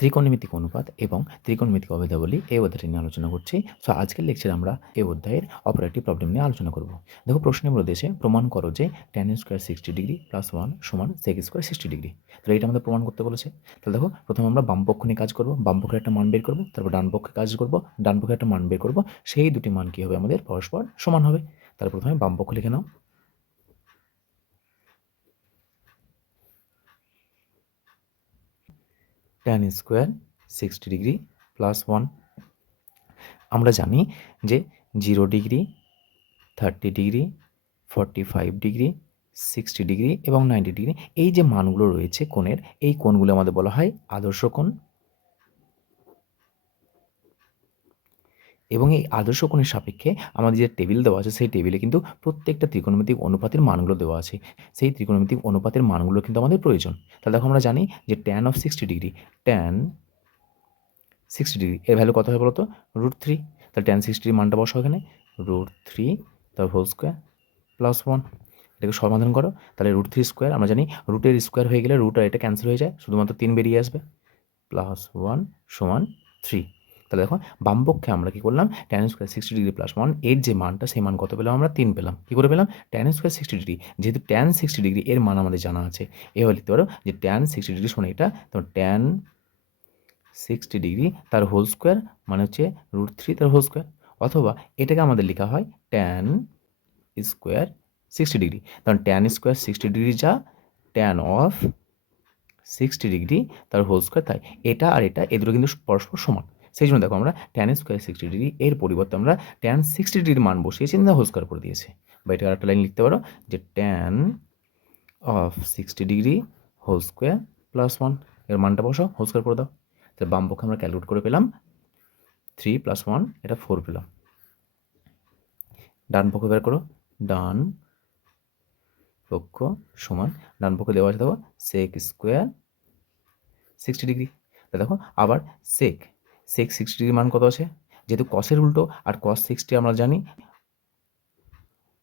ত্রিকোণমিতিক অনুপাত এবং ত্রিকোণমিতিক অভেদাবলী এই অধ্যায়টি নিয়ে আলোচনা করছি। সো আজকের লেকচারে আমরা এই অধ্যায়ের অপারেটিভ প্রবলেম নিয়ে আলোচনা করব। দেখো, প্রশ্নে বলেছে প্রমাণ করো যে tan square sixty degree plus one সমান সেক স্কোয়ার সিক্সটি ডিগ্রি তাহলে এটা আমাদের প্রমাণ করতে বলেছে। তাহলে দেখো, প্রথমে আমরা বামপক্ষ নিয়ে কাজ করব, বাম পক্ষের একটা মান বের করব, তারপর ডানপক্ষে কাজ করব, ডান পক্ষে একটা মান বের করব, সেই দুটি মান কী হবে আমাদের পরস্পর সমান হবে। তাহলে প্রথমে বামপক্ষ লিখে নাও। Tan square sixty degree plus one আমরা জানি যে zero degree thirty degree forty five degree sixty degree এবং নাইনটি ডিগ্রি এই যে মানগুলো রয়েছে কোণের, এই কোণগুলো আমাদের বলা হয় আদর্শ কোণ। এবং এই আদর্শ কোণের সাপেক্ষে আমাদের যে টেবিল দেওয়া আছে, সেই টেবিলে কিন্তু প্রত্যেকটা ত্রিকোণমিতিক অনুপাতের মানগুলো দেওয়া আছে। সেই ত্রিকোণমিতিক অনুপাতের মানগুলো কিন্তু আমাদের প্রয়োজন। তাহলে দেখো আমরা জানি যে tan of sixty degree tan sixty degree এর ভ্যালু কত হয় বলতো? রুট থ্রি তাহলে ট্যান সিক্সটির মানটা বসো এখানে। রুট থ্রি তার হোল স্কোয়ার প্লাস ওয়ান এটাকে সমাধান করো। তাহলে রুট থ্রি স্কোয়ার আমরা জানি রুটের স্কোয়ার হয়ে গেলে রুট আর এটা ক্যান্সেল হয়ে যায়। শুধুমাত্র তিন বেরিয়ে আসবে। প্লাস ওয়ান সমান থ্রি তাহলে দেখো বামপক্ষে আমরা কী করলাম tan square sixty degree plus ওয়ানের যে মানটা সেই মান কত পেলাম আমরা তিন পেলাম। কী করে পেলাম? ট্যান স্কোয়ার সিক্সটি ডিগ্রি যেহেতু ট্যান সিক্সটি ডিগ্রি এর মান আমাদের জানা আছে এভাবে লিখতে পারো যে ট্যান সিক্সটি ডিগ্রি শোনো এটা তোমার ট্যান সিক্সটি ডিগ্রি তার হোল স্কোয়ার মানে হচ্ছে রুট থ্রি তার হোল স্কোয়ার অথবা এটাকে আমাদের লেখা হয় ট্যান স্কোয়ার সিক্সটি ডিগ্রি কারণ ট্যান স্কোয়ার সিক্সটি ডিগ্রি যা ট্যান অফ সিক্সটি ডিগ্রি তার হোল স্কোয়ার তাই, এটা আর এটা, এ দুটো কিন্তু পরস্পর সমান। সেই জন্য দেখো আমরা ট্যান স্কোয়ার সিক্সটি ডিগ্রি এর পরিবর্তে আমরা ট্যান সিক্সটি ডিগ্রির মান বসিয়েছি না হোল স্কোয়ার করে দিয়েছে। বা এটা আরেকটা লাইন লিখতে পারো যে tan of sixty degree whole square plus ওয়ানের মানটা বসো হোল স্কোয়ার করে দাও। তাহলে বাম পক্ষে আমরা ক্যালকুলেট করে পেলাম থ্রি প্লাস ওয়ান এটা ফোর পেলাম। ডান পক্ষ বের করো, ডান পক্ষ সমান, ডান পক্ষে দেওয়া আছে দেখো সেক স্কোয়ার সিক্সটি ডিগ্রি দেখো আবার সেক সেক সিক্সটি ডিগ্রি মান কত আছে? যেহেতু কসের উল্টো আর কস সিক্সটি আমরা জানি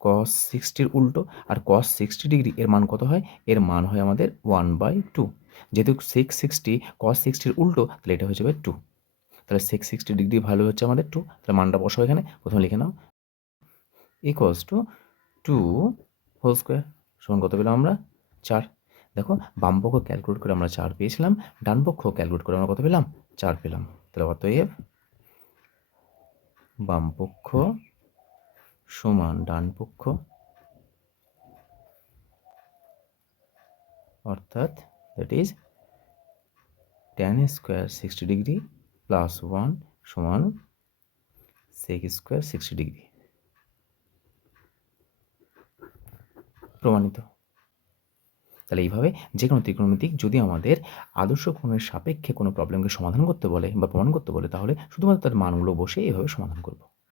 কস সিক্সটির উল্টো আর কস সিক্সটি ডিগ্রি এর মান কত হয়? এর মান হয় আমাদের ওয়ান বাই টু যেহেতু সিক্স সিক্সটি কস সিক্সটির উল্টো, তাহলে এটা হয়ে যাবে টু তাহলে সিক্স সিক্সটি ডিগ্রি ভ্যালু হচ্ছে আমাদের টু তাহলে মানটা বসো এখানে, প্রথমে লিখে নাও। Equals to two whole square সমান কত পেলাম আমরা? চার। দেখো, বাম পক্ষ ক্যালকুলেট করে আমরা চার পেয়েছিলাম, ডান পক্ষ ক্যালকুলেট করে আমরা কত পেলাম? চার পেলাম। তাহলে অতএব বাম পক্ষ সমান ডান পক্ষ। অর্থাৎ that is tan square sixty degree plus one সমান সেক স্কোয়ার সিক্সটি ডিগ্রি প্রমাণিত। তাহলে এইভাবে যে কোনো ত্রিকোণমিতিক যদি আমাদের আদর্শ কোণের সাপেক্ষে কোনো প্রবলেমকে সমাধান করতে বলে বা প্রমাণ করতে বলে, তাহলে শুধুমাত্র তার মানগুলো বসে এইভাবে সমাধান করব।